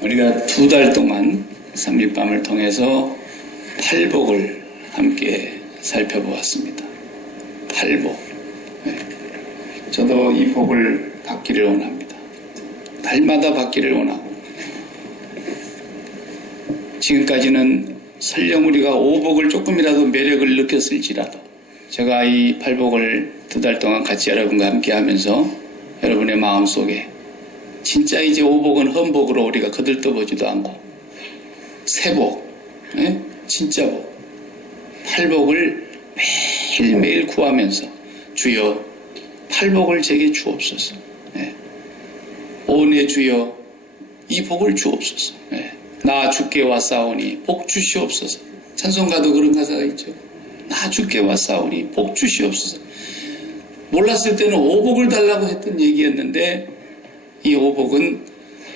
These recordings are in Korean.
우리가 2달 동안 삼립밤을 통해서 팔복을 함께 살펴보았습니다. 팔복. 저도 이 복을 받기를 원합니다. 달마다 받기를 원하고, 지금까지는 설령 우리가 오복을 조금이라도 매력을 느꼈을지라도 제가 이 팔복을 2달 동안 같이 여러분과 함께 하면서 여러분의 마음속에 진짜 이제 오복은 험복으로 우리가 거들떠보지도 않고 세복, 진짜 복, 팔복을 매일매일 구하면서 주여 팔복을 제게 주옵소서, 오 내 주여 이 복을 주옵소서, 나 주께 왔사오니 복 주시옵소서. 찬송가도 그런 가사가 있죠. 나 주께 왔사오니 복 주시옵소서. 몰랐을 때는 오복을 달라고 했던 얘기였는데, 이 오복은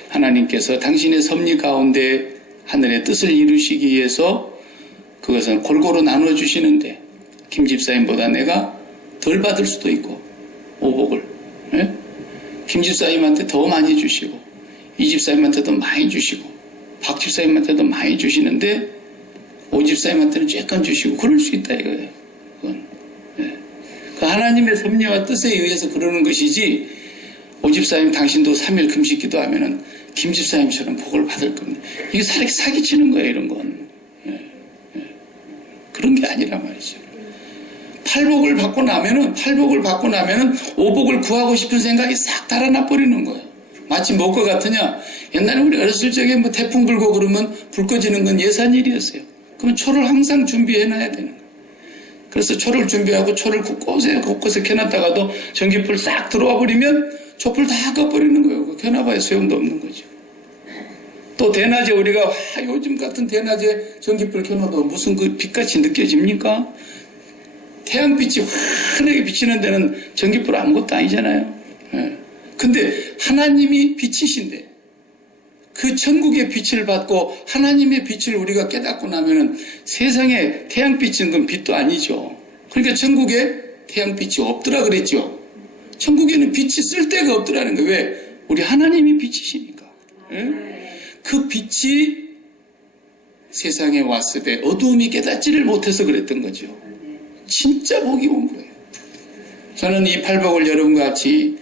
하나님께서 당신의 섭리 가운데 하늘의 뜻을 이루시기 위해서 그것은 골고루 나눠주시는데, 김 집사님보다 내가 덜 받을 수도 있고, 오복을 김 집사님한테 더 많이 주시고, 이 집사님한테도 많이 주시고, 박 집사님한테도 많이 주시는데 오 집사님한테는 조금 주시고, 그럴 수 있다 이거예요. 그건. 그 하나님의 섭리와 뜻에 의해서 그러는 것이지, 오 집사님 당신도 3일 금식 기도하면은 김 집사님처럼 복을 받을 겁니다. 이게 사기치는 거예요, 이런 건. 그런 게 아니란 말이죠. 팔복을 받고 나면은 오복을 구하고 싶은 생각이 싹 달아나 버리는 거예요. 마치 뭐가 같으냐? 옛날에 우리 어렸을 적에 뭐 태풍 불고 그러면 불 꺼지는 건 예산일이었어요. 그러면 초를 항상 준비해놔야 되는 거예요. 그래서 초를 준비하고 초를 곳곳에 켜놨다가도 전기불 싹 들어와 버리면 촛불 다 꺼버리는 거예요. 켜놔봐야 소용도 없는 거죠. 또 대낮에 우리가 요즘 같은 대낮에 전기불 켜놔도 무슨 그 빛같이 느껴집니까? 태양빛이 환하게 비치는 데는 전기불 아무것도 아니잖아요. 근데 하나님이 빛이신데 그 천국의 빛을 받고 하나님의 빛을 우리가 깨닫고 나면은 세상에 태양빛은 건 빛도 아니죠. 그러니까 천국에 태양빛이 없더라 그랬죠. 천국에는 빛이 쓸 데가 없더라는 거예요. 왜? 우리 하나님이 빛이시니까. 그 빛이 세상에 왔을 때 어두움이 깨닫지를 못해서 그랬던 거죠. 진짜 복이 온 거예요. 저는 이 팔복을 여러분과 같이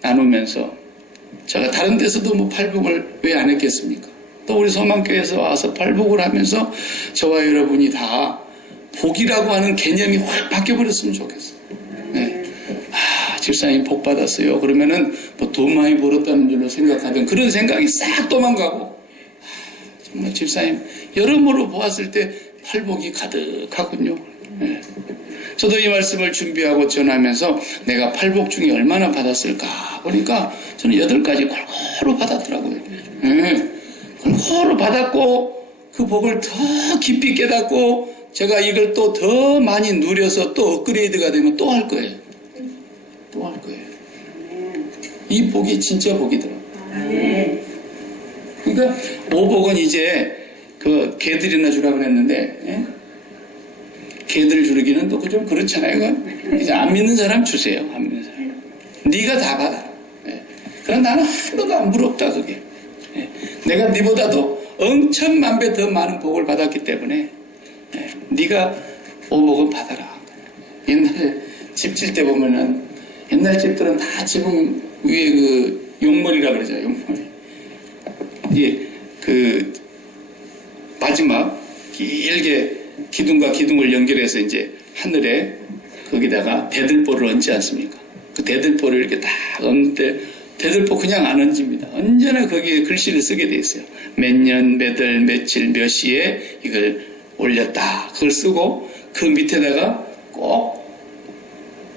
나누면서, 제가 다른 데서도 뭐 팔복을 왜 안 했겠습니까? 또 우리 소망교회에서 와서 팔복을 하면서 저와 여러분이 다 복이라고 하는 개념이 확 바뀌어버렸으면 좋겠어요. 집사님 복 받았어요. 그러면은 뭐 돈 많이 벌었다는 줄로 생각하던 그런 생각이 싹 도망가고, 정말 집사님 여러모로 보았을 때 팔복이 가득하군요. 저도 이 말씀을 준비하고 전하면서 내가 팔복 중에 얼마나 받았을까 보니까 저는 8가지 골고루 받았더라고요. 골고루 받았고, 그 복을 더 깊이 깨닫고 제가 이걸 또 더 많이 누려서 또 업그레이드가 되면 또 할 거예요. 또 할 거예요. 이 복이 진짜 복이더라고요. 그러니까 오복은 이제 그 개들이나 주라고 그랬는데, 개들 주르기는 또 좀 그렇잖아요. 이제 안 믿는 사람 주세요. 안 믿는 사람. 네가 다 받아. 그럼 나는 하나도 안 부럽다 그게. 내가 네보다도 엄청 만배 더 많은 복을 받았기 때문에 네가 오복은 받아라. 옛날에 집 질 때 보면은 옛날 집들은 다 지붕 위에 그 용머리라 그러죠. 용머리. 이게 그 마지막 길게 기둥과 기둥을 연결해서 이제 하늘에 거기다가 대들보를 얹지 않습니까? 그 대들보를 이렇게 딱 얹는데 대들보 그냥 안 얹습니다. 언제나 거기에 글씨를 쓰게 돼 있어요. 몇 년, 몇 월, 며칠, 몇 시에 이걸 올렸다. 그걸 쓰고 그 밑에다가 꼭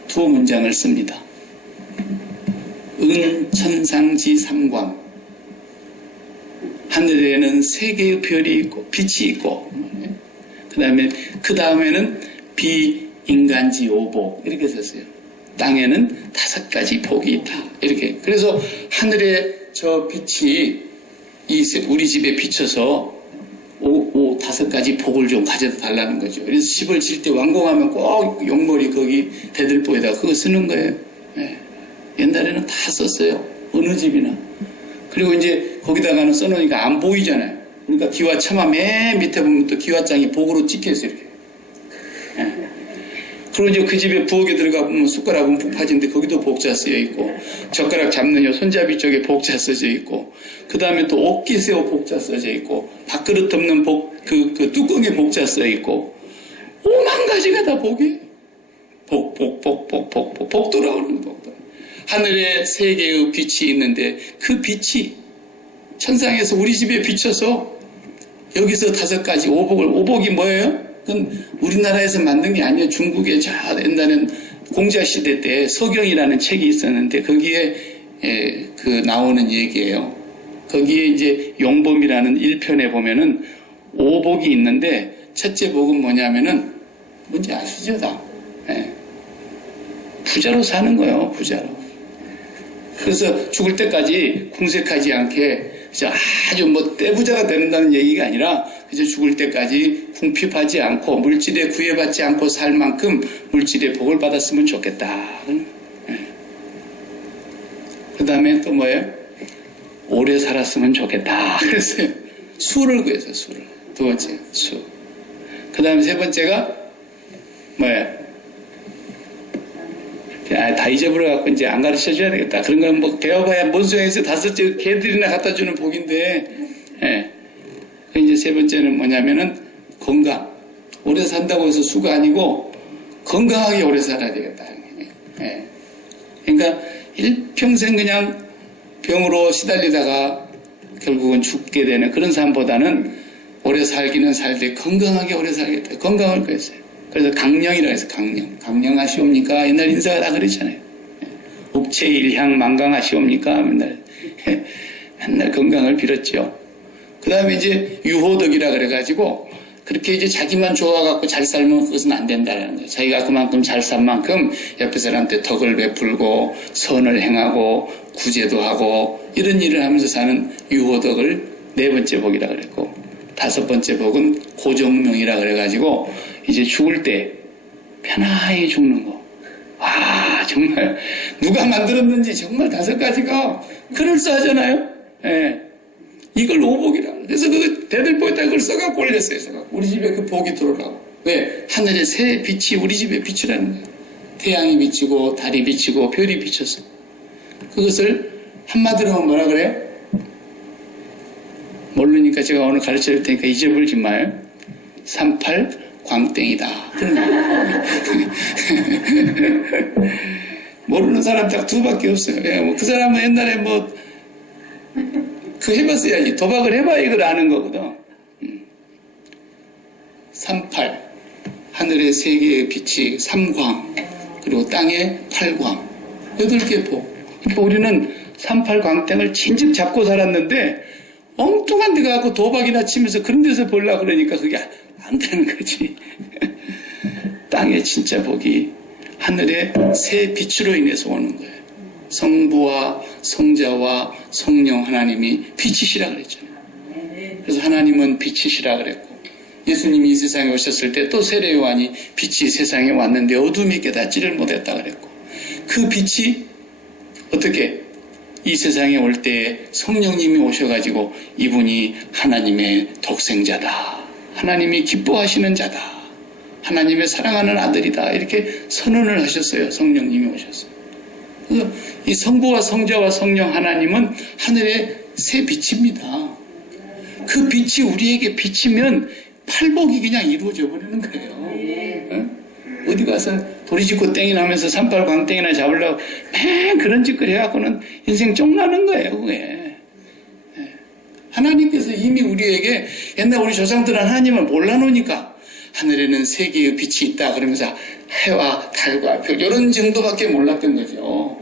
2문장을 씁니다. 은천상지 삼광. 하늘에는 3개의 별이 있고 빛이 있고, 그 다음에는 비인간지 오복 이렇게 썼어요. 땅에는 5가지 복이 있다. 이렇게. 그래서 하늘에 저 빛이 우리 집에 비쳐서 5가지 복을 좀 가져다 달라는 거죠. 그래서 집을 질 때 완공하면 꼭 용머리 거기 대들보에다가 그거 쓰는 거예요. 옛날에는 다 썼어요. 어느 집이나. 그리고 이제 거기다가는 써놓으니까 안 보이잖아요. 그러니까 기와 처마 맨 밑에 보면 또 기와장이 복으로 찍혀있어요. 이렇게. 예. 그리고 이제 그 집에 부엌에 들어가 보면 숟가락 움푹 파진데 거기도 복자 쓰여 있고, 젓가락 잡는 요 손잡이 쪽에 복자 써져 있고, 그 다음에 또 옷기 세워 복자 써져 있고, 밥그릇 덮는 그 뚜껑에 복자 써 있고, 오만 가지가 다 복이에요. 복 돌아오는 복. 하늘에 세 개의 빛이 있는데 그 빛이 천상에서 우리 집에 비춰서 여기서 5가지 오복이 뭐예요? 그건 우리나라에서 만든 게 아니에요. 중국에 저 옛날엔 공자시대 때 서경이라는 책이 있었는데 거기에 그 나오는 얘기예요. 거기에 이제 용범이라는 1편에 보면은 오복이 있는데 첫째 복은 뭐냐면은 뭔지 아시죠? 다? 예. 부자로 사는 거예요. 부자로. 그래서 죽을 때까지 궁색하지 않게 아주 뭐 떼부자가 되는다는 얘기가 아니라 그저 죽을 때까지 궁핍하지 않고 물질에 구애받지 않고 살 만큼 물질의 복을 받았으면 좋겠다. 예. 그 다음에 또 뭐예요? 오래 살았으면 좋겠다. 그래서 수를 구해서 수를. 두 번째 수. 그 다음에 세 번째가 뭐예요? 다 잊어버려갖고 이제 안 가르쳐 줘야 되겠다. 그런 건 뭐 배워봐야 뭔 소용에서 5째 개들이나 갖다 주는 복인데, 예. 이제 세 번째는 뭐냐면은 건강. 오래 산다고 해서 수가 아니고 건강하게 오래 살아야 되겠다. 예. 그러니까 일평생 그냥 병으로 시달리다가 결국은 죽게 되는 그런 삶보다는 오래 살기는 살되 건강하게 오래 살겠다. 건강을 그랬어요. 그래서 강령이라고 해서 강령. 강령하시옵니까? 옛날 인사가 다 그랬잖아요. 옥체일향 만강하시옵니까? 맨날 건강을 빌었죠. 그 다음에 이제 유호덕이라 그래가지고 그렇게 이제 자기만 좋아갖고 잘 살면 그것은 안 된다는 거예요. 자기가 그만큼 잘 산 만큼 옆에 사람한테 덕을 베풀고 선을 행하고 구제도 하고 이런 일을 하면서 사는 유호덕을 네 번째 복이라 그랬고, 다섯 번째 복은 고정명이라 그래가지고 이제 죽을 때 편안히 죽는 거. 와, 정말 누가 만들었는지 정말 5가지가 그럴싸하잖아요. 예. 이걸 오복이라. 그래서 그 대들보에다 그걸 써갖고 올렸어요. 써갖고. 우리 집에 그 복이 들어오라고. 왜? 하늘에 새 빛이 우리 집에 비추라는 거예요. 태양이 비치고 달이 비치고 별이 비쳤어. 그것을 한마디로 하면 뭐라 그래요? 모르니까 제가 오늘 가르쳐 줄 테니까 잊어버리지 마요. 38 광땡이다. 그런 거예요. 모르는 사람 딱 2밖에 없어요. 예, 뭐 그 사람은 옛날에 뭐 그 해봤어야지. 도박을 해봐야 이걸 아는 거거든. 38 하늘의 3개의 빛이 3광, 그리고 땅의 8광, 8개 복. 그러니까 우리는 38광땡을 진즉 잡고 살았는데 엉뚱한 데 가고 도박이나 치면서 그런 데서 보려고 그러니까 그게 안 되는 거지. 땅의 진짜 복이 하늘의 새 빛으로 인해서 오는 거예요. 성부와 성자와 성령 하나님이 빛이시라 그랬잖아요. 그래서 하나님은 빛이시라 그랬고, 예수님이 이 세상에 오셨을 때 또 세례 요한이 빛이 세상에 왔는데 어둠이 깨닫지를 못했다 그랬고, 그 빛이 어떻게 이 세상에 올 때에 성령님이 오셔가지고 이분이 하나님의 독생자다, 하나님이 기뻐하시는 자다, 하나님의 사랑하는 아들이다, 이렇게 선언을 하셨어요. 성령님이 오셨어요. 그래서 이 성부와 성자와 성령 하나님은 하늘의 새 빛입니다. 그 빛이 우리에게 비치면 팔복이 그냥 이루어져 버리는 거예요. 어디 가서 도리짓고 땡이 나면서 38 광땡이나 잡으려고 맨 그런 짓을 해갖고는 인생 쫑나는 거예요. 그게. 하나님께서 이미 우리에게, 옛날 우리 조상들은 하나님을 몰라놓으니까 하늘에는 3개의 빛이 있다 그러면서 해와 달과 별 이런 정도밖에 몰랐던 거죠.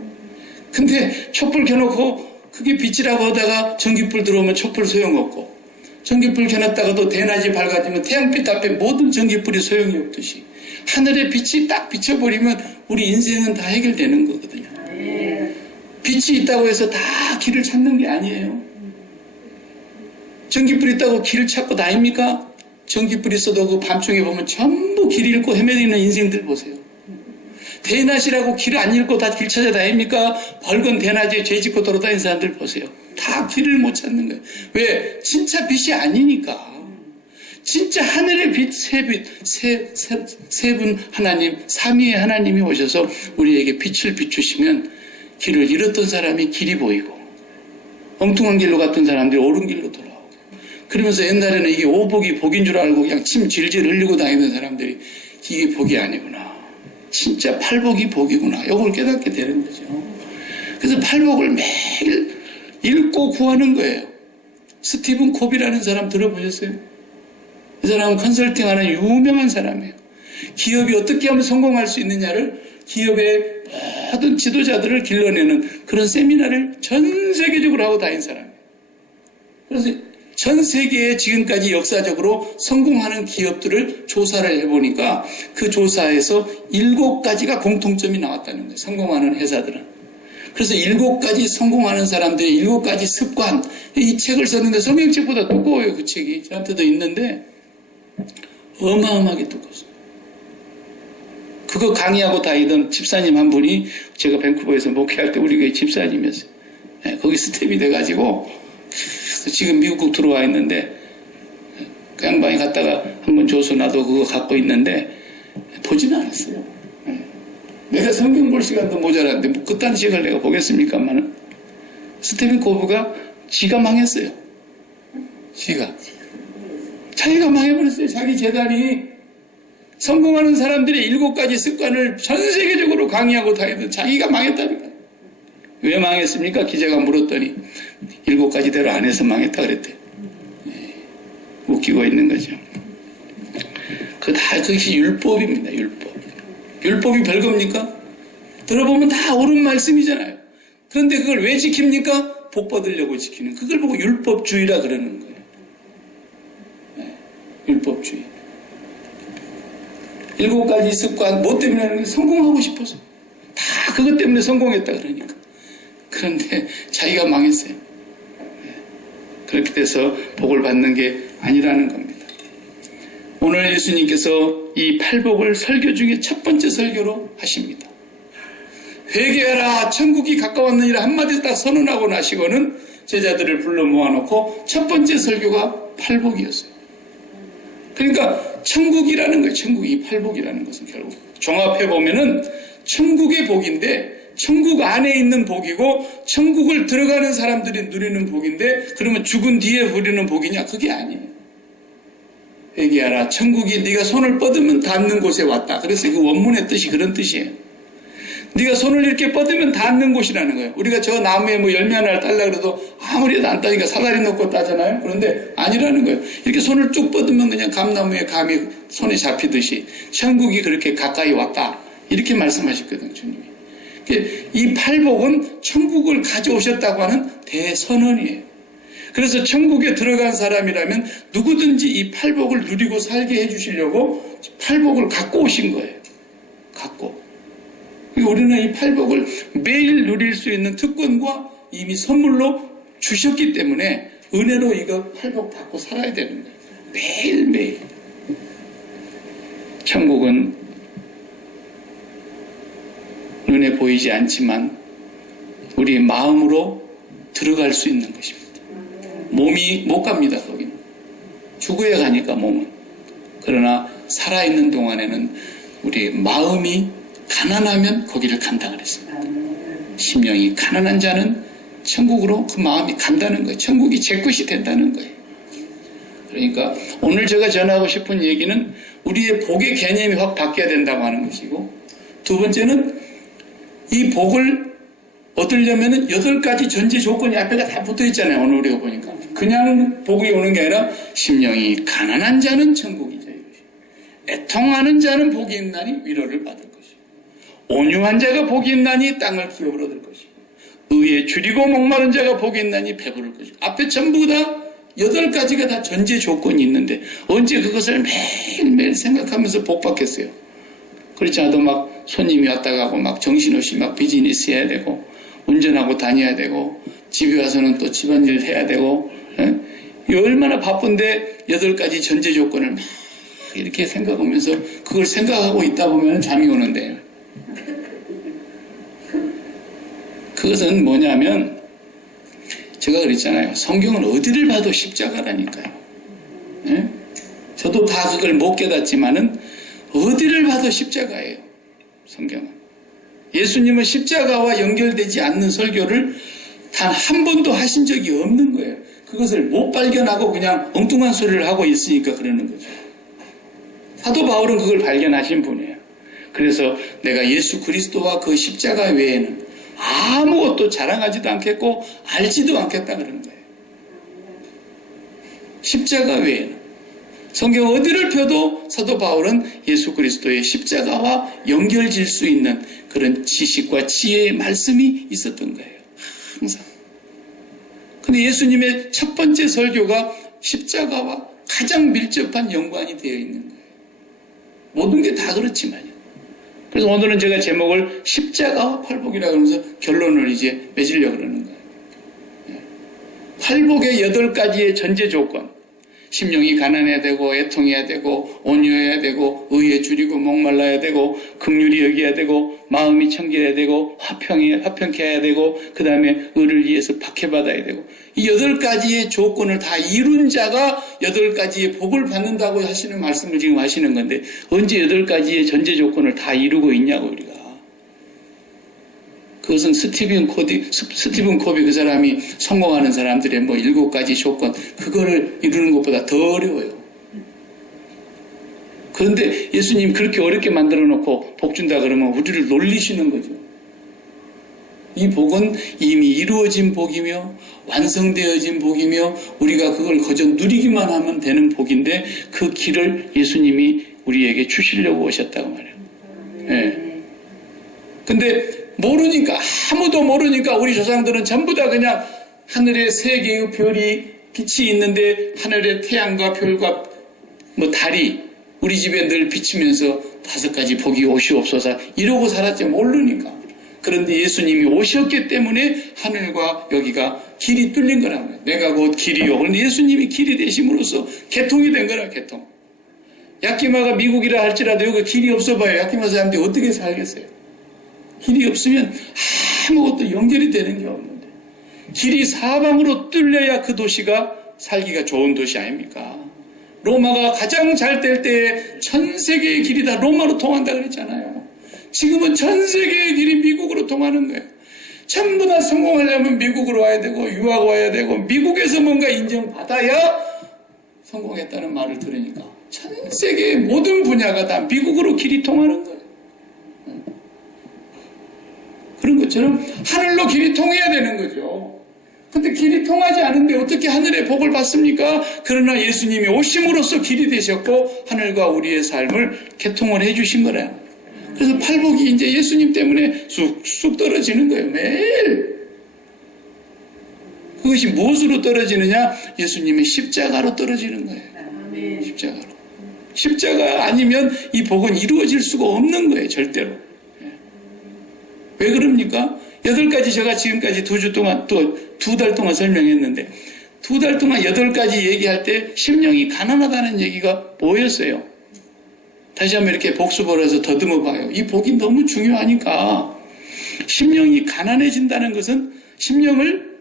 근데 촛불 켜놓고 그게 빛이라고 하다가 전기불 들어오면 촛불 소용없고, 전기불 켜놨다가도 대낮이 밝아지면 태양빛 앞에 모든 전기불이 소용이 없듯이 하늘의 빛이 딱 비춰버리면 우리 인생은 다 해결되는 거거든요. 빛이 있다고 해서 다 길을 찾는 게 아니에요. 전기불이 있다고 길을 찾고 다닙니까? 전기불이 있어도 그 밤중에 보면 전부 길 잃고 헤매는 인생들 보세요. 대낮이라고 길 안 잃고 다 길 찾아 다닙니까? 밝은 대낮에 죄 짓고 돌아다니는 사람들 보세요. 다 길을 못 찾는 거예요. 왜? 진짜 빛이 아니니까. 진짜 하늘의 빛, 세 분 하나님, 삼위의 하나님이 오셔서 우리에게 빛을 비추시면 길을 잃었던 사람이 길이 보이고, 엉뚱한 길로 갔던 사람들이 옳은 길로 돌아오고, 그러면서 옛날에는 이게 오복이 복인 줄 알고 그냥 침 질질 흘리고 다니던 사람들이 이게 복이 아니구나. 진짜 팔복이 복이구나. 이걸 깨닫게 되는 거죠. 그래서 팔복을 매일 읽고 구하는 거예요. 스티븐 콥이라는 사람 들어보셨어요? 이 사람은 컨설팅하는 유명한 사람이에요. 기업이 어떻게 하면 성공할 수 있느냐를 기업의 모든 지도자들을 길러내는 그런 세미나를 전 세계적으로 하고 다닌 사람이에요. 그래서 전 세계에 지금까지 역사적으로 성공하는 기업들을 조사를 해보니까 그 조사에서 7가지가 공통점이 나왔다는 거예요. 성공하는 회사들은. 그래서 7가지 성공하는 사람들의 7가지 습관, 이 책을 썼는데 성경책보다 두꺼워요. 그 책이 저한테도 있는데 어마어마하게 두껍습니다. 그거 강의하고 다니던 집사님 한 분이 제가 밴쿠버에서 목회할 때 우리 교회 집사님이었어요. 네, 거기 스텝이 돼가지고 지금 미국 들어와 있는데 그 양반이 갔다가 한번 줘서 나도 그거 갖고 있는데 보지는 않았어요. 네. 내가 성경 볼 시간도 모자랐는데 뭐 그딴 책을 내가 보겠습니까만은 스티븐 코브가 지가 망했어요. 자기가 망해버렸어요. 자기 재단이 성공하는 사람들의 7가지 습관을 전 세계적으로 강의하고 다니던 자기가 망했다니까요. 왜 망했습니까? 기자가 물었더니 7가지대로 안 해서 망했다 그랬대요. 네. 웃기고 있는 거죠. 그것이 율법입니다. 율법이 별겁니까? 들어보면 다 옳은 말씀이잖아요. 그런데 그걸 왜 지킵니까? 복 받으려고 지키는. 그걸 보고 율법주의라 그러는 거예요. 네. 율법주의. 7가지 습관, 뭐 때문에 하는 거예요? 성공하고 싶어서. 다 그것 때문에 성공했다 그러니까. 그런데 자기가 망했어요. 그렇게 돼서 복을 받는 게 아니라는 겁니다. 오늘 예수님께서 이 팔복을 설교 중에 첫 번째 설교로 하십니다. 회개하라 천국이 가까웠느니라 한마디 딱 선언하고 나시고는 제자들을 불러 모아놓고 첫 번째 설교가 팔복이었어요. 그러니까 천국이라는 거예요. 천국이 팔복이라는 것은 결국 종합해보면은 천국의 복인데 천국 안에 있는 복이고 천국을 들어가는 사람들이 누리는 복인데 그러면 죽은 뒤에 누리는 복이냐? 그게 아니에요. 회개하라. 천국이 네가 손을 뻗으면 닿는 곳에 왔다. 그래서 그 원문의 뜻이 그런 뜻이에요. 네가 손을 이렇게 뻗으면 닿는 곳이라는 거예요. 우리가 저 나무에 뭐 열매 하나를 따려고 해도 아무리 해도 안 따니까 사다리 놓고 따잖아요. 그런데 아니라는 거예요. 이렇게 손을 쭉 뻗으면 그냥 감나무에 감이 손에 잡히듯이 천국이 그렇게 가까이 왔다. 이렇게 말씀하셨거든요. 주님이. 이 팔복은 천국을 가져오셨다고 하는 대선언이에요. 그래서 천국에 들어간 사람이라면 누구든지 이 팔복을 누리고 살게 해주시려고 팔복을 갖고 오신 거예요. 갖고. 우리는 이 팔복을 매일 누릴 수 있는 특권과 이미 선물로 주셨기 때문에 은혜로 이거 팔복 받고 살아야 되는 거예요. 매일매일. 천국은 눈에 보이지 않지만 우리 마음으로 들어갈 수 있는 것입니다. 몸이 못 갑니다. 거기는. 죽어야 가니까 몸은. 그러나 살아있는 동안에는 우리 마음이 가난하면 거기를 간다 그랬습니다. 심령이 가난한 자는 천국으로 그 마음이 간다는 거예요. 천국이 제 것이 된다는 거예요. 그러니까 오늘 제가 전하고 싶은 얘기는 우리의 복의 개념이 확 바뀌어야 된다고 하는 것이고, 두 번째는 이 복을 얻으려면은 8가지 전제 조건이 앞에가 다 붙어 있잖아요. 오늘 우리가 보니까. 그냥 복이 오는 게 아니라 심령이 가난한 자는 천국이죠. 애통하는 자는 복이 있나니 위로를 받을 것이고, 온유한 자가 복이 있나니 땅을 기업으로 얻을 것이고, 의에 줄이고 목마른 자가 복이 있나니 배부를 것이고. 앞에 전부 다 8가지가 다 전제 조건이 있는데 언제 그것을 매일매일 생각하면서 복 받겠어요? 그렇지 않아도 막 손님이 왔다 가고 막 정신없이 막 비즈니스 해야 되고 운전하고 다녀야 되고 집에 와서는 또 집안일 해야 되고, 이 얼마나 바쁜데 8가지 전제 조건을 막 이렇게 생각하면서 그걸 생각하고 있다 보면 잠이 오는데, 그것은 뭐냐면 제가 그랬잖아요. 성경은 어디를 봐도 십자가라니까요. 예? 저도 다 그걸 못 깨닫지만은 어디를 봐도 십자가예요. 성경은. 예수님은 십자가와 연결되지 않는 설교를 단 한 번도 하신 적이 없는 거예요. 그것을 못 발견하고 그냥 엉뚱한 소리를 하고 있으니까 그러는 거죠. 사도 바울은 그걸 발견하신 분이에요. 그래서 내가 예수 그리스도와 그 십자가 외에는 아무것도 자랑하지도 않겠고 알지도 않겠다 그러는 거예요. 십자가 외에는. 성경 어디를 펴도 사도 바울은 예수 그리스도의 십자가와 연결질 수 있는 그런 지식과 지혜의 말씀이 있었던 거예요. 항상. 근데 예수님의 첫 번째 설교가 십자가와 가장 밀접한 연관이 되어 있는 거예요. 모든 게 다 그렇지만요. 그래서 오늘은 제가 제목을 십자가와 팔복이라고 하면서 결론을 이제 맺으려고 그러는 거예요. 팔복의 8가지의 전제 조건. 심령이 가난해야 되고 애통해야 되고 온유해야 되고 의에 줄이고 목말라야 되고 긍휼히 여겨야 되고 마음이 청결해야 되고 화평케 해야 되고 그 다음에 의를 위해서 박해받아야 되고 이 8가지의 조건을 다 이룬 자가 8가지의 복을 받는다고 하시는 말씀을 지금 하시는 건데 언제 8가지의 전제 조건을 다 이루고 있냐고 우리가. 그것은 스티븐 코비 그 사람이 성공하는 사람들의 7가지 조건 그거를 이루는 것보다 더 어려워요. 그런데 예수님 그렇게 어렵게 만들어 놓고 복 준다 그러면 우리를 놀리시는 거죠. 이 복은 이미 이루어진 복이며 완성되어진 복이며 우리가 그걸 그저 누리기만 하면 되는 복인데 그 길을 예수님이 우리에게 주시려고 오셨다고 말해요. 네. 근데 모르니까 아무도 모르니까 우리 조상들은 전부 다 그냥 하늘에 3개의 별이 빛이 있는데 하늘에 태양과 별과 달이 우리 집에 늘 비치면서 5가지 복이 오시옵소서 이러고 살았지 모르니까. 그런데 예수님이 오셨기 때문에 하늘과 여기가 길이 뚫린 거라고요. 내가 곧 길이요. 그런데 예수님이 길이 되심으로써 개통이 된 거라 개통. 야키마가 미국이라 할지라도 여기 길이 없어 봐요. 야키마 사람들이 어떻게 살겠어요? 길이 없으면 아무것도 연결이 되는 게 없는데 길이 사방으로 뚫려야 그 도시가 살기가 좋은 도시 아닙니까? 로마가 가장 잘 될 때에 전 세계의 길이 다 로마로 통한다 그랬잖아요. 지금은 전 세계의 길이 미국으로 통하는 거예요. 전부 다 성공하려면 미국으로 와야 되고 유학 와야 되고 미국에서 뭔가 인정받아야 성공했다는 말을 들으니까 전 세계의 모든 분야가 다 미국으로 길이 통하는 거예요. 그런 것처럼 하늘로 길이 통해야 되는 거죠. 근데 길이 통하지 않은데 어떻게 하늘의 복을 받습니까? 그러나 예수님이 오심으로써 길이 되셨고 하늘과 우리의 삶을 개통을 해주신 거래요. 그래서 팔복이 이제 예수님 때문에 쑥쑥 떨어지는 거예요. 매일. 그것이 무엇으로 떨어지느냐? 예수님의 십자가로 떨어지는 거예요. 십자가로. 십자가 아니면 이 복은 이루어질 수가 없는 거예요. 절대로. 왜 그럽니까? 8가지 제가 지금까지 2주 동안 또 2달 동안 설명했는데 2달 동안 8가지 얘기할 때 심령이 가난하다는 얘기가 뭐였어요? 다시 한번 이렇게 복습을 해서 더듬어 봐요. 이 복이 너무 중요하니까 심령이 가난해진다는 것은 심령을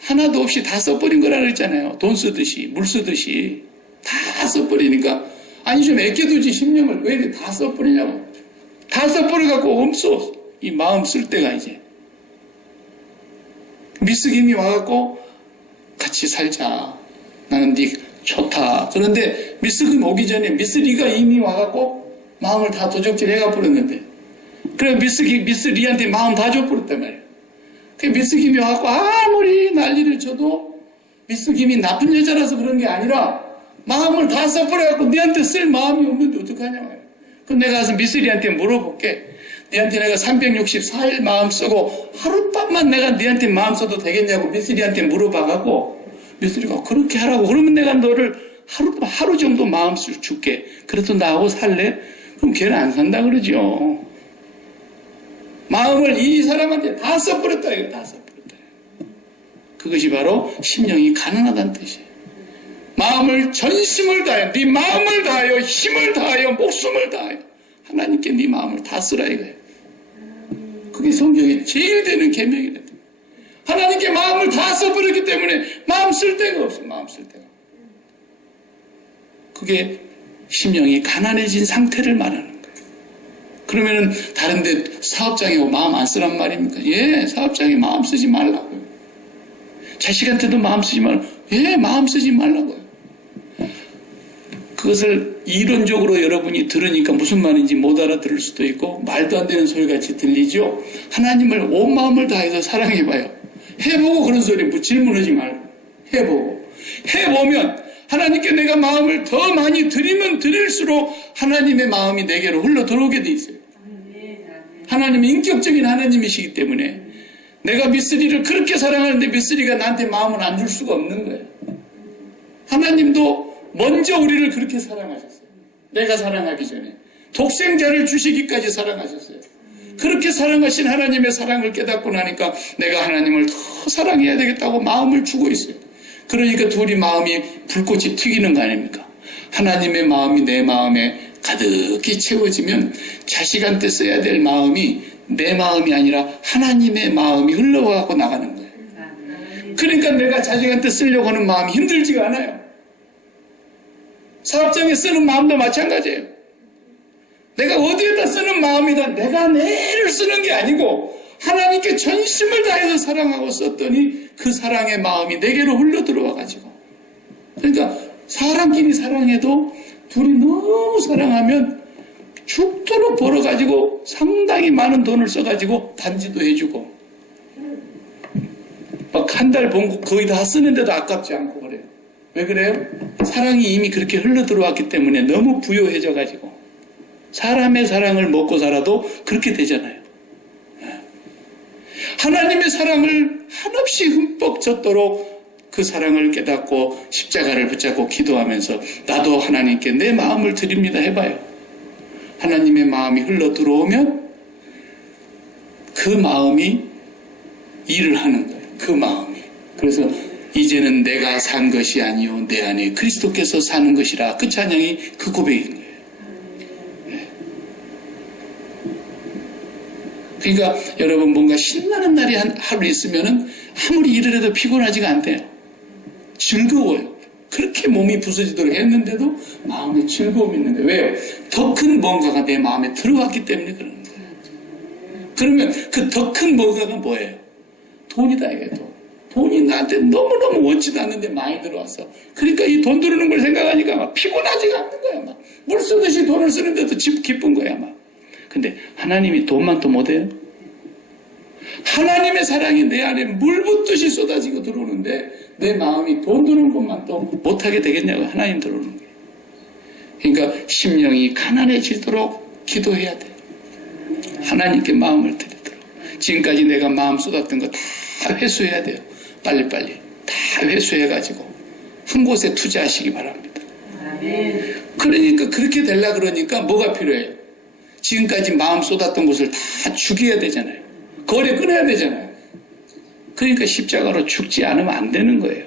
하나도 없이 다 써버린 거라 그랬잖아요. 돈 쓰듯이 물 쓰듯이 다 써버리니까 아니 좀 아껴두지 심령을 왜 이렇게 다 써버리냐고. 다 써버려갖고 없어. 이 마음 쓸 때가 이제 미쓰김이 와갖고 같이 살자. 나는 네 좋다. 그런데 미쓰김 오기 전에 미쓰리가 이미 와갖고 마음을 다 도적질 해가버렸는데 그래 미쓰리한테 마음 다 줘버렸단 말이에요. 그 미쓰김이 와갖고 아무리 난리를 쳐도 미쓰김이 나쁜 여자라서 그런 게 아니라 마음을 다 써버려갖고 네한테 쓸 마음이 없는데 어떡하냐고. 그럼 내가 가서 미쓰리한테 물어볼게. 네한테 내가 364일 마음 쓰고 하룻밤만 내가 네한테 마음 써도 되겠냐고 미쓰리한테 물어봐갖고 미쓰리가 그렇게 하라고 그러면 내가 너를 하루 정도 마음 줄게. 그래도 나하고 살래? 그럼 걔는 안 산다 그러죠. 마음을 이 사람한테 다 써버렸다 이거 다 써버렸다. 그것이 바로 심령이 가난하다는 뜻이에요. 마음을 전심을 다하여 네 마음을 다하여 힘을 다하여 목숨을 다하여 하나님께 네 마음을 다 쓰라 이거예요. 그게 성경에 제일 되는 계명이래요. 하나님께 마음을 다 써버렸기 때문에 마음 쓸 데가 없어요. 마음 쓸 데가. 그게 심령이 가난해진 상태를 말하는 거예요. 그러면은 다른데 사업장에 마음 안 쓰란 말입니까? 예, 사업장에 마음 쓰지 말라고요. 자식한테도 마음 쓰지 말라고. 예, 마음 쓰지 말라고요. 그것을 이론적으로 여러분이 들으니까 무슨 말인지 못 알아들을 수도 있고 말도 안 되는 소리같이 들리죠. 하나님을 온 마음을 다해서 사랑해봐요. 해보고 그런 소리 질문하지 말고 해보고 해보면 하나님께 내가 마음을 더 많이 드리면 드릴수록 하나님의 마음이 내게로 흘러 들어오게 돼 있어요. 하나님이 인격적인 하나님이시기 때문에 내가 미쓰리를 그렇게 사랑하는데 미쓰리가 나한테 마음을 안 줄 수가 없는 거예요. 하나님도 먼저 우리를 그렇게 사랑하셨어요. 내가 사랑하기 전에 독생자를 주시기까지 사랑하셨어요. 그렇게 사랑하신 하나님의 사랑을 깨닫고 나니까 내가 하나님을 더 사랑해야 되겠다고 마음을 주고 있어요. 그러니까 둘이 마음이 불꽃이 튀기는 거 아닙니까? 하나님의 마음이 내 마음에 가득히 채워지면 자식한테 써야 될 마음이 내 마음이 아니라 하나님의 마음이 흘러가고 나가는 거예요. 그러니까 내가 자식한테 쓰려고 하는 마음이 힘들지가 않아요. 사업장에 쓰는 마음도 마찬가지예요. 내가 어디에다 쓰는 마음이다. 내가 내를 쓰는 게 아니고 하나님께 전심을 다해서 사랑하고 썼더니 그 사랑의 마음이 내게로 흘러 들어와가지고. 그러니까 사람끼리 사랑해도 둘이 너무 사랑하면 죽도록 벌어가지고 상당히 많은 돈을 써가지고 반지도 해주고 막 한 달 번 거의 다 쓰는데도 아깝지 않고 그래요. 왜 그래요? 사랑이 이미 그렇게 흘러 들어왔기 때문에 너무 부요해져가지고 사람의 사랑을 먹고 살아도 그렇게 되잖아요. 하나님의 사랑을 한없이 흠뻑 젖도록 그 사랑을 깨닫고 십자가를 붙잡고 기도하면서 나도 하나님께 내 마음을 드립니다 해봐요. 하나님의 마음이 흘러 들어오면 그 마음이 일을 하는 거예요. 그 마음이. 그래서 이제는 내가 산 것이 아니요 내 안에 그리스도께서 사는 것이라 그 찬양이 그 고백인 거예요. 네. 그러니까 여러분 뭔가 신나는 날이 하루 있으면은 아무리 일을 해도 피곤하지가 않대요. 즐거워요. 그렇게 몸이 부서지도록 했는데도 마음에 즐거움이 있는데 왜요? 더 큰 뭔가가 내 마음에 들어왔기 때문에 그러는 거예요. 그러면 그 더 큰 뭔가가 뭐예요? 돈이다 이게 돈. 돈이 나한테 너무너무 원치도 않는데 많이 들어왔어. 그러니까 이 돈 들어오는 걸 생각하니까 막 피곤하지가 않는 거야. 막 물 쓰듯이 돈을 쓰는데도 기쁜 거야. 막. 근데 하나님이 돈만 또 못해요? 하나님의 사랑이 내 안에 물 붓듯이 쏟아지고 들어오는데 내 마음이 돈 드는 것만 또 못하게 되겠냐고 하나님 들어오는 거예요. 그러니까 심령이 가난해지도록 기도해야 돼. 하나님께 마음을 드리도록. 지금까지 내가 마음 쏟았던 거 다 회수해야 돼요. 빨리빨리 다 회수해가지고 한 곳에 투자하시기 바랍니다. 그러니까 그렇게 되려고 그러니까 뭐가 필요해요? 지금까지 마음 쏟았던 것을 다 죽여야 되잖아요. 거래 끊어야 되잖아요. 그러니까 십자가로 죽지 않으면 안 되는 거예요.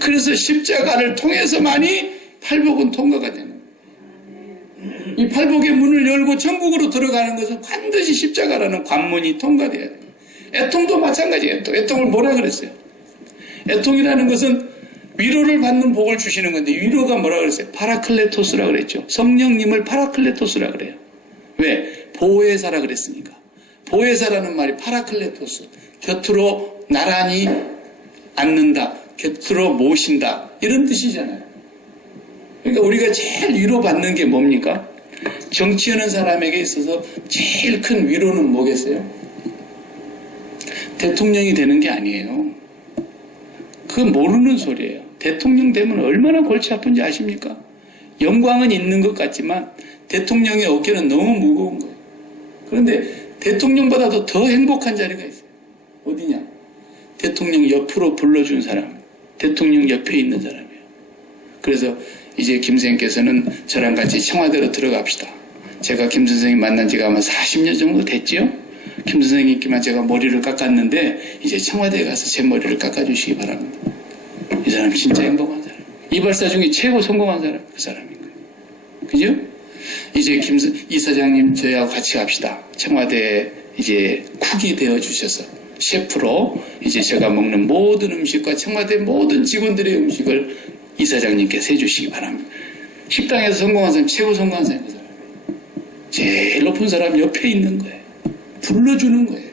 그래서 십자가를 통해서만이 팔복은 통과가 되는 거예요. 이 팔복의 문을 열고 천국으로 들어가는 것은 반드시 십자가라는 관문이 통과돼야 돼요. 애통도 마찬가지예요. 애통을 뭐라 그랬어요? 애통이라는 것은 위로를 받는 복을 주시는 건데 위로가 뭐라 그랬어요? 파라클레토스라 그랬죠. 성령님을 파라클레토스라 그래요. 왜? 보혜사라 그랬으니까. 보혜사라는 말이 파라클레토스. 곁으로 나란히 앉는다. 곁으로 모신다. 이런 뜻이잖아요. 그러니까 우리가 제일 위로받는 게 뭡니까? 정치하는 사람에게 있어서 제일 큰 위로는 뭐겠어요? 대통령이 되는 게 아니에요. 그건 모르는 소리예요. 대통령 되면 얼마나 골치 아픈지 아십니까? 영광은 있는 것 같지만 대통령의 어깨는 너무 무거운 거예요. 그런데 대통령보다도 더 행복한 자리가 있어요. 어디냐? 대통령 옆으로 불러준 사람. 대통령 옆에 있는 사람이에요. 그래서 이제 김 선생님께서는 저랑 같이 청와대로 들어갑시다. 제가 김 선생님 만난 지가 아마 40년 정도 됐죠? 김 선생님께만 제가 머리를 깎았는데 이제 청와대에 가서 제 머리를 깎아주시기 바랍니다. 이 사람 진짜 행복한 사람. 이발사 중에 최고 성공한 사람 그 사람인 거예요. 그죠? 이제 이 사장님 저희하고 같이 갑시다. 청와대에 이제 쿡이 되어 주셔서 셰프로 이제 제가 먹는 모든 음식과 청와대 모든 직원들의 음식을 이사장님께서 해주시기 바랍니다. 식당에서 성공한 사람, 최고 성공한 사람이 그 사람. 제일 높은 사람 옆에 있는 거예요. 불러주는 거예요.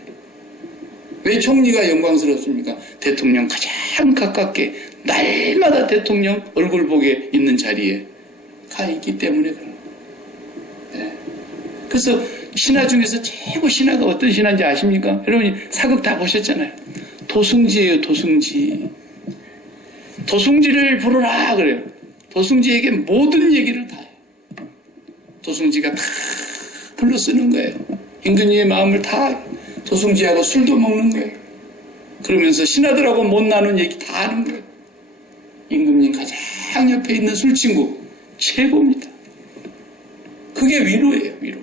왜 총리가 영광스럽습니까? 대통령 가장 가깝게 날마다 대통령 얼굴 보게 있는 자리에 가 있기 때문에 그런 거예요. 네. 그래서 신화 중에서 최고 신화가 어떤 신화인지 아십니까? 여러분이 사극 다 보셨잖아요. 도승지예요, 도승지. 도승지를 부르라 그래요. 도승지에게 모든 얘기를 다 해요. 도승지가 다 불러 쓰는 거예요. 임금님의 마음을 다 도승지하고 술도 먹는 거예요. 그러면서 신하들하고 못 나눈 얘기 다 하는 거예요. 임금님 가장 옆에 있는 술친구 최고입니다. 그게 위로예요, 위로.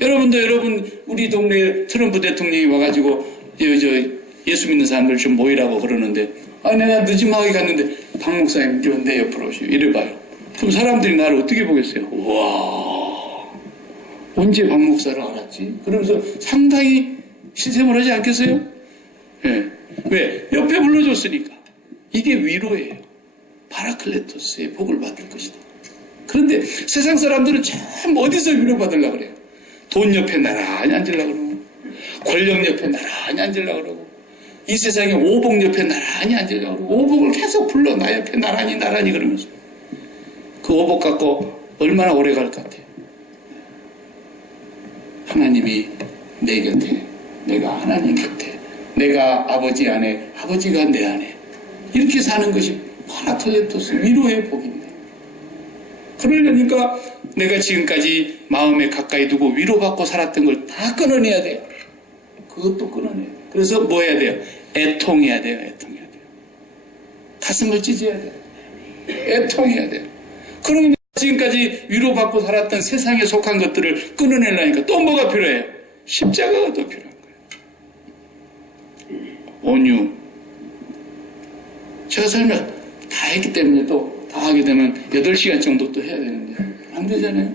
여러분도 여러분 우리 동네에 트럼프 대통령이 와가지고 예수 믿는 사람들 좀 모이라고 그러는데 내가 늦음하게 갔는데 박 목사님 좀 내 옆으로 오시오 이래봐요. 그럼 사람들이 나를 어떻게 보겠어요? 우와 언제 박 목사를 알았지? 그러면서 상당히 시샘을 하지 않겠어요? 예. 왜? 옆에 불러줬으니까. 이게 위로예요. 파라클레토스의 복을 받을 것이다. 그런데 세상 사람들은 참 어디서 위로받으려고 그래요? 돈 옆에 나란히 앉으려고 그러고 권력 옆에 나란히 앉으려고 그러고 이 세상에 오복 옆에 나란히 앉으려고 그러고 오복을 계속 불러 나 옆에 나란히 그러면서 그 오복 갖고 얼마나 오래 갈 것 같아요? 하나님이 내 곁에 내가 하나님 곁에 내가 아버지 안에 아버지가 내 안에 이렇게 사는 것이 파라클레토스 위로의 복입니다. 그러려니까 내가 지금까지 마음에 가까이 두고 위로받고 살았던 걸 다 끊어내야 돼요. 그것도 끊어내야 돼요. 그래서 뭐 해야 돼요? 애통해야 돼요. 애통해야 돼요. 가슴을 찢어야 돼요. 애통해야 돼요. 그러면 지금까지 위로받고 살았던 세상에 속한 것들을 끊어내려니까 또 뭐가 필요해요? 십자가가 더 필요한 거예요. 온유. 제가 설명 다 했기 때문에 또 다 하게 되면 8시간 정도 또 해야 되는데 안 되잖아요.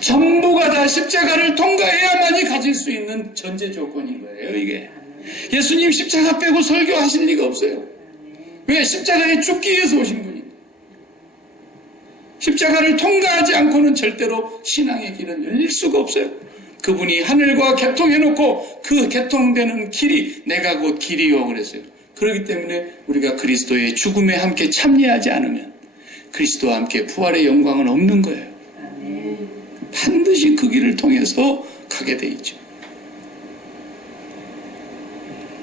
전부가 다 십자가를 통과해야만이 가질 수 있는 전제 조건인 거예요. 이게 예수님 십자가 빼고 설교하실 리가 없어요. 왜? 십자가에 죽기 위해서 오신 분인데 십자가를 통과하지 않고는 절대로 신앙의 길은 열릴 수가 없어요. 그분이 하늘과 개통해놓고 그 개통되는 길이 내가 곧 길이요 그랬어요. 그렇기 때문에 우리가 그리스도의 죽음에 함께 참여하지 않으면 그리스도와 함께 부활의 영광은 없는 거예요. 반드시 그 길을 통해서 가게 돼 있죠.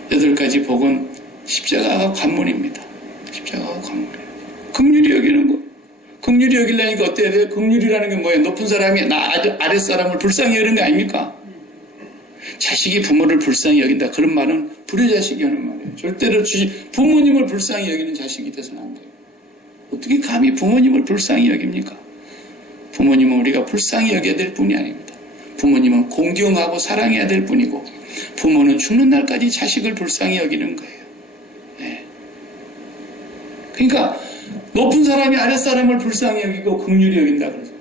8가지 복은 십자가가 관문입니다. 십자가가 관문이에요. 긍휼히 여기는 거. 긍휼히 여기려니까 어때야 돼요? 긍휼이라는 게 뭐예요? 높은 사람이 나 아랫사람을 불쌍히 여기는 게 아닙니까? 자식이 부모를 불쌍히 여긴다. 그런 말은 불효자식이 하는 말이에요. 절대로 부모님을 불쌍히 여기는 자식이 돼서는 안 돼요. 어떻게 감히 부모님을 불쌍히 여깁니까? 부모님은 우리가 불쌍히 여겨야 될 뿐이 아닙니다. 부모님은 공경하고 사랑해야 될 뿐이고 부모는 죽는 날까지 자식을 불쌍히 여기는 거예요. 네. 그러니까 높은 사람이 아랫사람을 불쌍히 여기고 긍휼히 여긴다 그러죠.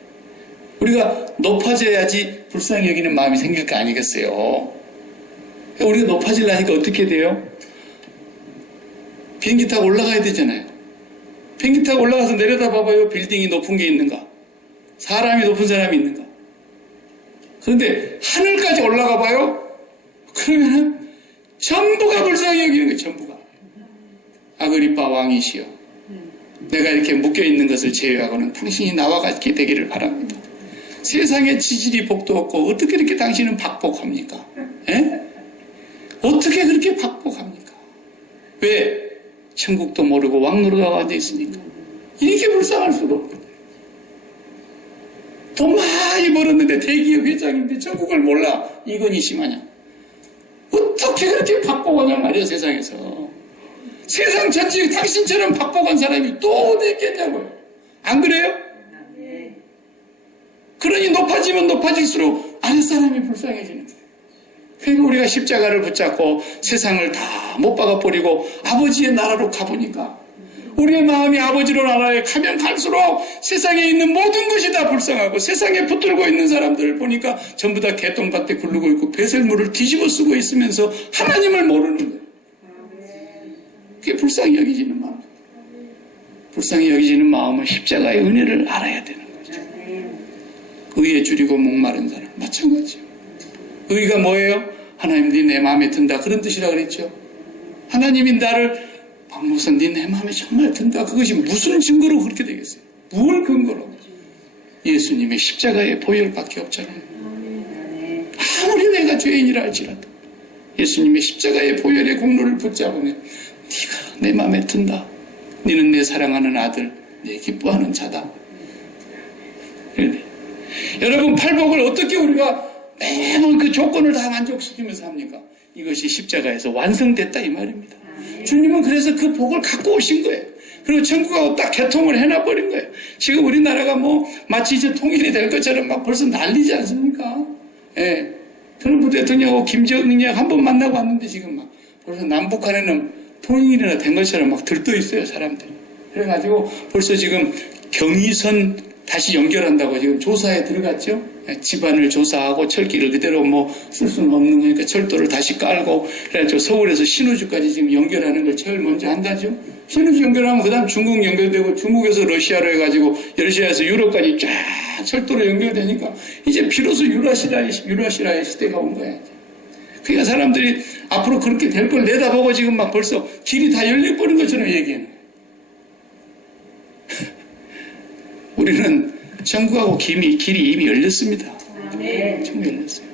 우리가 높아져야지 불쌍히 여기는 마음이 생길 거 아니겠어요? 우리가 높아지려니까 어떻게 돼요? 비행기 타고 올라가야 되잖아요. 비행기 타고 올라가서 내려다 봐봐요. 빌딩이 높은 게 있는가? 사람이 높은 사람이 있는가? 그런데 하늘까지 올라가 봐요. 그러면은 전부가 불쌍히 여기는 거예요. 전부가. 아그리빠 왕이시여, 내가 이렇게 묶여있는 것을 제외하고는 당신이 나와 같게 되기를 바랍니다. 세상에 지질이 복도 없고 어떻게 이렇게 당신은 박복합니까? 에? 어떻게 그렇게 박복합니까? 왜? 천국도 모르고 왕노릇하고 앉아있으니까. 이렇게 불쌍할 수가 없거든요. 돈 많이 벌었는데 대기업 회장인데 천국을 몰라. 이건희 씨 마냥. 어떻게 그렇게 박복하냐 말이야, 세상에서. 세상 전체에 당신처럼 박복한 사람이 또 어디 있겠냐고요. 안 그래요? 그러니 높아지면 높아질수록 아랫사람이 불쌍해지는 거예요. 그러니까 우리가 십자가를 붙잡고 세상을 다 못 박아버리고 아버지의 나라로 가보니까 우리의 마음이 아버지로 나라에 가면 갈수록 세상에 있는 모든 것이 다 불쌍하고 세상에 붙들고 있는 사람들을 보니까 전부 다 개똥밭에 굴르고 있고 배설물을 뒤집어 쓰고 있으면서 하나님을 모르는 거예요. 그게 불쌍히 여기지는 마음. 불쌍히 여기지는 마음은 십자가의 은혜를 알아야 되는 거죠. 의에 줄이고 목마른 사람 마찬가지죠. 의가 뭐예요? 하나님 네 내 마음에 든다 그런 뜻이라 그랬죠. 하나님이 나를 박목사 네 마음에 정말 든다. 그것이 무슨 증거로 그렇게 되겠어요? 뭘 근거로? 예수님의 십자가의 보혈밖에 없잖아요. 아무리 내가 죄인이라 할지라도 예수님의 십자가의 보혈의 공로를 붙잡으면 네가 내 마음에 든다. 너는 내 사랑하는 아들, 내 기뻐하는 자다. 그런데 여러분 팔복을 어떻게 우리가 매번 그 조건을 다 만족시키면서 합니까? 이것이 십자가에서 완성됐다 이 말입니다. 주님은 그래서 그 복을 갖고 오신 거예요. 그리고 천국하고 딱 개통을 해놔버린 거예요. 지금 우리나라가 마치 이제 통일이 될 것처럼 막 벌써 난리지 않습니까? 예. 트럼프 대통령하고 김정은이하고 한 번 만나고 왔는데 지금 막 벌써 남북한에는 통일이나 된 것처럼 막 들떠 있어요, 사람들이. 그래가지고 벌써 지금 경의선 다시 연결한다고 지금 조사에 들어갔죠? 집안을 조사하고 철길을 그대로 쓸 수는 없는 거니까 철도를 다시 깔고 그래가지고 서울에서 신우주까지 지금 연결하는 걸 제일 먼저 한다죠. 신우주 연결하면 그 다음 중국 연결되고 중국에서 러시아로 해가지고 러시아에서 유럽까지 쫙 철도로 연결되니까 이제 비로소 유라시아의 시대가 온 거야. 그러니까 사람들이 앞으로 그렇게 될 걸 내다보고 지금 막 벌써 길이 다 열려버린 것처럼 얘기하는 거예요. 우리는 천국하고 길이 이미 열렸습니다. 천국이 열렸어요.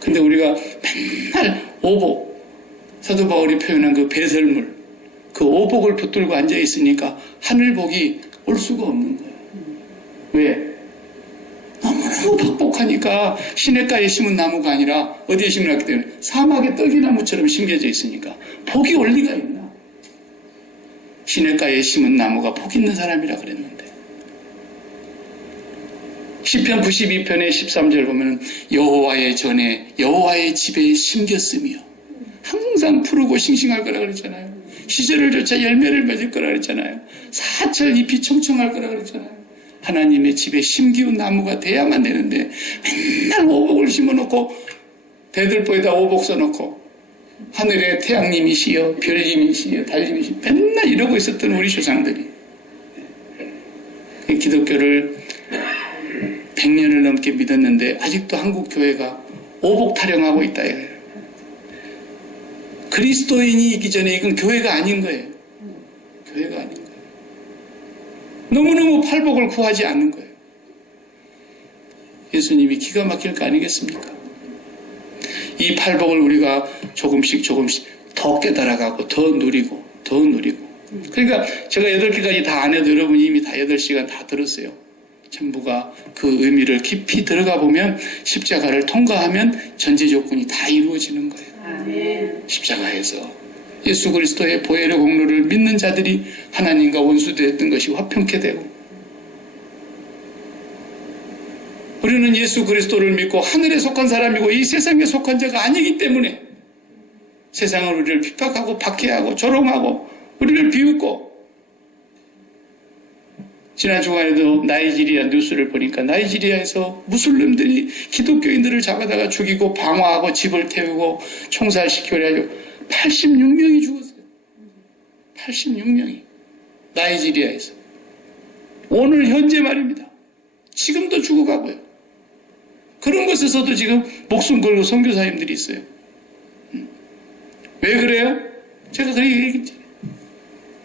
근데 우리가 맨날 오복, 사도 바울이 표현한 그 배설물, 그 오복을 붙들고 앉아있으니까 하늘복이 올 수가 없는 거예요. 왜? 너무너무 팍복하니까 시냇가에 심은 나무가 아니라 어디에 심어놨기 때문에 사막의 떡이나무처럼 심겨져 있으니까 복이 올 리가 있나? 시냇가에 심은 나무가 복 있는 사람이라 그랬는데 시편 92편의 13절 보면 여호와의 전에 여호와의 집에 심겼으며 항상 푸르고 싱싱할 거라 그랬잖아요. 시절을 쫓아 열매를 맺을 거라 그랬잖아요. 사철 잎이 청청할 거라 그랬잖아요. 하나님의 집에 심기운 나무가 돼야만 되는데 맨날 오복을 심어놓고 대들보에다 오복 써놓고 하늘에 태양님이시여 별님이시여 달님이시여 맨날 이러고 있었던 우리 조상들이 기독교를 100년을 넘게 믿었는데 아직도 한국 교회가 오복 타령하고 있다 이거예요. 그리스도인이기 전에 이건 교회가 아닌 거예요. 교회가 아닌 거예요. 너무너무 팔복을 구하지 않는 거예요. 예수님이 기가 막힐 거 아니겠습니까? 이 팔복을 우리가 조금씩 더 깨달아가고 더 누리고 그러니까 제가 8개까지 다 안 해도 여러분이 이미 다 8시간 다 들었어요. 전부가 그 의미를 깊이 들어가 보면 십자가를 통과하면 전제 조건이 다 이루어지는 거예요. 아멘. 십자가에서 예수 그리스도의 보혈의 공로를 믿는 자들이 하나님과 원수되었던 것이 화평케 되고 우리는 예수 그리스도를 믿고 하늘에 속한 사람이고 이 세상에 속한 자가 아니기 때문에 세상은 우리를 핍박하고 박해하고 조롱하고 우리를 비웃고 지난 주간에도 나이지리아 뉴스를 보니까 나이지리아에서 무슬림들이 기독교인들을 잡아다가 죽이고 방화하고 집을 태우고 총살시키고 그래가지고 86명이 죽었어요. 86명이 나이지리아에서 오늘 현재 말입니다. 지금도 죽어가고요. 그런 곳에서도 지금 목숨 걸고 선교사님들이 있어요. 왜 그래요? 제가 그렇게 얘기했잖아요.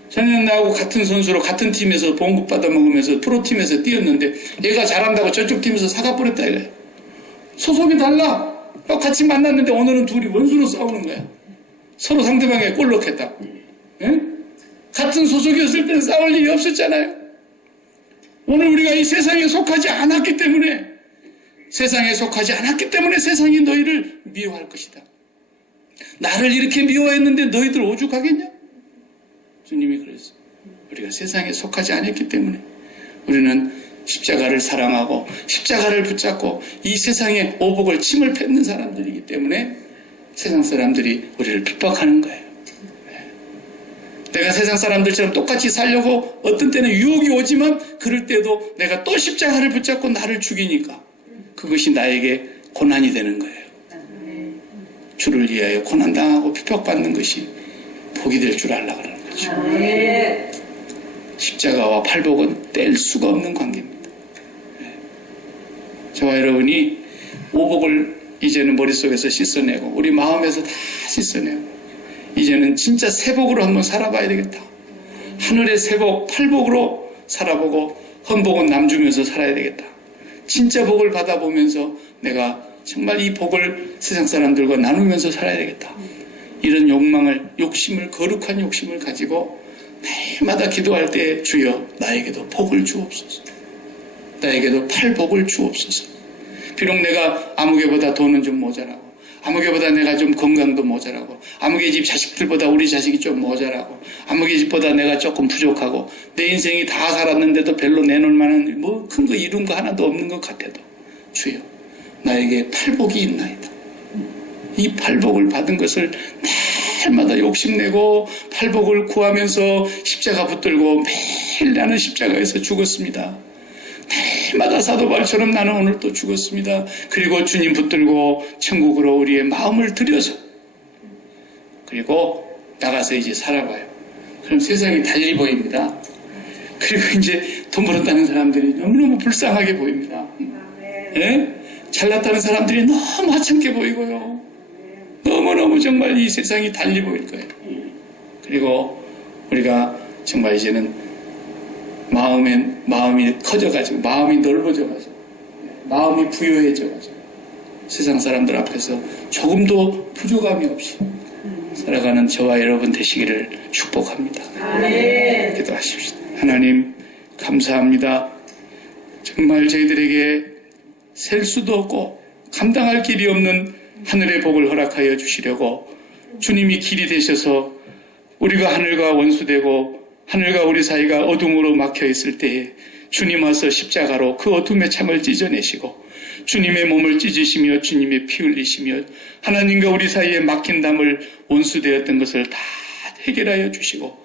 저는 나하고 같은 선수로 같은 팀에서 봉급 받아 먹으면서 프로팀에서 뛰었는데 얘가 잘한다고 저쪽 팀에서 사과 뿌렸다 이거예요. 소속이 달라. 같이 만났는데 오늘은 둘이 원수로 싸우는 거야. 서로 상대방에 골 넣겠다. 예? 같은 소속이었을 때는 싸울 일이 없었잖아요. 오늘 우리가 이 세상에 속하지 않았기 때문에 세상이 너희를 미워할 것이다. 나를 이렇게 미워했는데 너희들 오죽하겠냐? 주님이 그랬어요. 우리가 세상에 속하지 않았기 때문에 우리는 십자가를 사랑하고 십자가를 붙잡고 이 세상에 오복을 침을 뱉는 사람들이기 때문에 세상 사람들이 우리를 핍박하는 거예요. 내가 세상 사람들처럼 똑같이 살려고 어떤 때는 유혹이 오지만 그럴 때도 내가 또 십자가를 붙잡고 나를 죽이니까 그것이 나에게 고난이 되는 거예요. 주를 위하여 고난당하고 핍박받는 것이 복이 될 줄 알라 그러는 거죠. 십자가와 팔복은 뗄 수가 없는 관계입니다. 저와 여러분이 오복을 이제는 머릿속에서 씻어내고 우리 마음에서 다 씻어내고 이제는 진짜 세복으로 한번 살아봐야 되겠다. 하늘의 세복, 팔복으로 살아보고 헌복은 남 주면서 살아야 되겠다. 진짜 복을 받아보면서 내가 정말 이 복을 세상 사람들과 나누면서 살아야 되겠다. 이런 욕심을, 거룩한 욕심을 가지고 매일마다 기도할 때 주여 나에게도 복을 주옵소서. 나에게도 팔복을 주옵소서. 비록 내가 아무개보다 돈은 좀 모자라고 아무개보다 내가 좀 건강도 모자라고 아무개 집 자식들보다 우리 자식이 좀 모자라고 아무개 집보다 내가 조금 부족하고 내 인생이 다 살았는데도 별로 내놓을 만한 뭐 큰 거 이룬 거 하나도 없는 것 같아도 주여 나에게 팔복이 있나이다. 이 팔복을 받은 것을 날마다 욕심내고 팔복을 구하면서 십자가 붙들고 매일 나는 십자가에서 죽었습니다. 날마다 사도바울처럼 나는 오늘 또 죽었습니다. 그리고 주님 붙들고 천국으로 우리의 마음을 들여서 그리고 나가서 이제 살아봐요. 그럼 세상이 달리 보입니다. 그리고 이제 돈 벌었다는 사람들이 너무너무 불쌍하게 보입니다. 예? 잘났다는 사람들이 너무 하찮게 보이고요. 너무너무 정말 이 세상이 달리 보일 거예요. 그리고 우리가 정말 이제는 마음이 커져가지고 마음이 넓어져가지고 마음이 부유해져가지고 세상 사람들 앞에서 조금도 부족함이 없이 살아가는 저와 여러분 되시기를 축복합니다. 기도하십시오. 하나님 감사합니다. 정말 저희들에게 셀 수도 없고 감당할 길이 없는 하늘의 복을 허락하여 주시려고 주님이 길이 되셔서 우리가 하늘과 원수되고 하늘과 우리 사이가 어둠으로 막혀 있을 때에 주님 와서 십자가로 그 어둠의 창을 찢어내시고 주님의 몸을 찢으시며 주님의 피 흘리시며 하나님과 우리 사이에 막힌 담을 원수되었던 것을 다 해결하여 주시고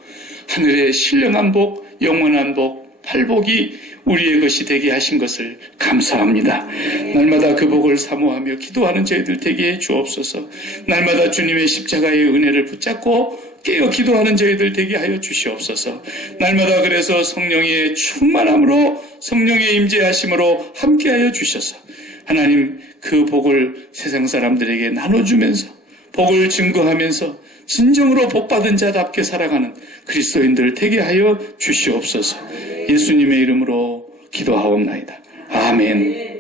하늘의 신령한 복, 영원한 복, 팔복이 우리의 것이 되게 하신 것을 감사합니다. 날마다 그 복을 사모하며 기도하는 저희들 되게 해 주옵소서. 날마다 주님의 십자가의 은혜를 붙잡고 깨어 기도하는 저희들 되게 하여 주시옵소서. 날마다 그래서 성령의 충만함으로 성령의 임재하심으로 함께하여 주셔서 하나님 그 복을 세상 사람들에게 나눠주면서 복을 증거하면서 진정으로 복받은 자답게 살아가는 그리스도인들 되게 하여 주시옵소서. 예수님의 이름으로 기도하옵나이다. 아멘.